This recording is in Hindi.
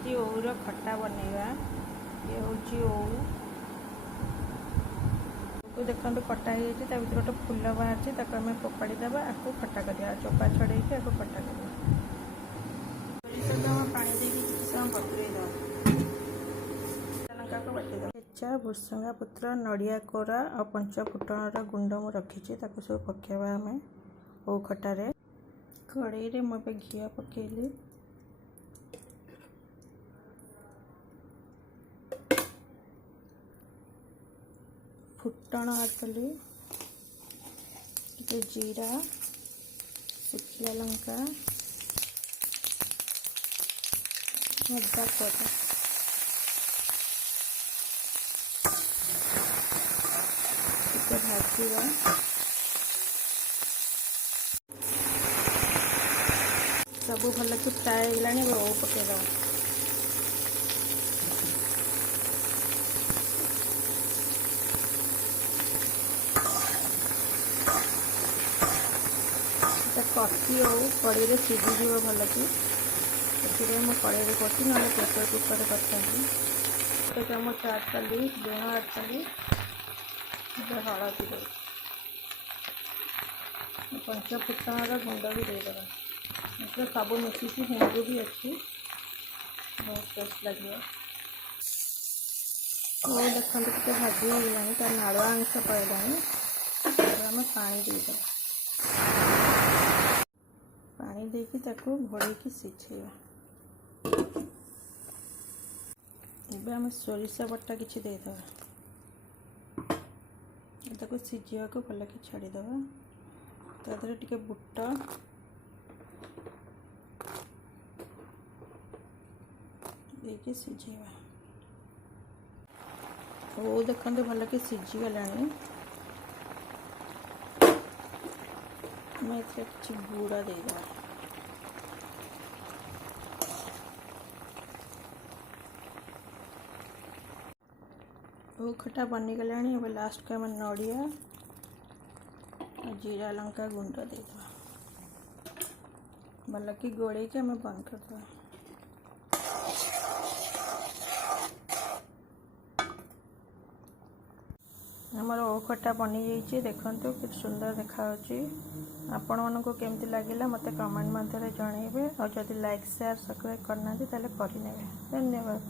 आज ओऊर खट्टा बनैबा। ये हूँ ओऊ को देखो कटा हो भितर गोटे फूल बाहर आम फोपाड़ी देवा आपको खट्टा करवा चोपा छड़े आपको खट्टा कर पानी देकी समय बतुरे लंका को बाटी देचा भुसंगा पत्र नड़िया कोरा और पंच फुटण गुंड मु रखी सब पकेबा आम ओ खटारे कड़े मुझे घी पकेली फुटण ऐड कली जीरा सुखिला लंका अदा कोरा भाजवा सब भल कि फ्राए होगा वो पकेद कषी हो कड़े सीझीज भल कि मुझे कड़े करती ना प्रेसर कुकर कर चामच ऐड कली लुण ऐड कली हलदी पंच फुटण गुंड भी देदेगा सब मिसिकी हेंगु भी अच्छी बहुत टेस्ट लगे देखते कितने भाजी होगा तार नाड़ुआ अंश पड़ेगा आम पानी देदेगा पानी देकी ताको घोड़े सिझेगा ଏବେ ଆମେ ସୋରିଷ ବଟା କିଛି ଦେଇଦେବା ତାକୁ ସିଝିବାକୁ ଭଲକି ଛାଡ଼ିଦେବା ତା ଦେହରେ ଟିକେ ବୁଟ ଦେଇକି ସିଝେଇବା ଓ ଦେଖନ୍ତୁ ଭଲକି ସିଝିଗଲାଣି ଆମେ ଏଥିରେ କିଛି ଗୁଡ଼ ଦେଇଦେବା वो खट्टा बनीगला अब लास्ट को आम नड़िया जीरा लंका गुंड देदेवा भल कि गोड़े आम बंद करदे आमर ओ खट्टा बनी जाइए देखो कि सुंदर देखा आपण मानक केमती लगे मत कमेंट मध्य जनइबे और जदि लाइक शेयर सब्सक्राइब करना करने धन्यवाद।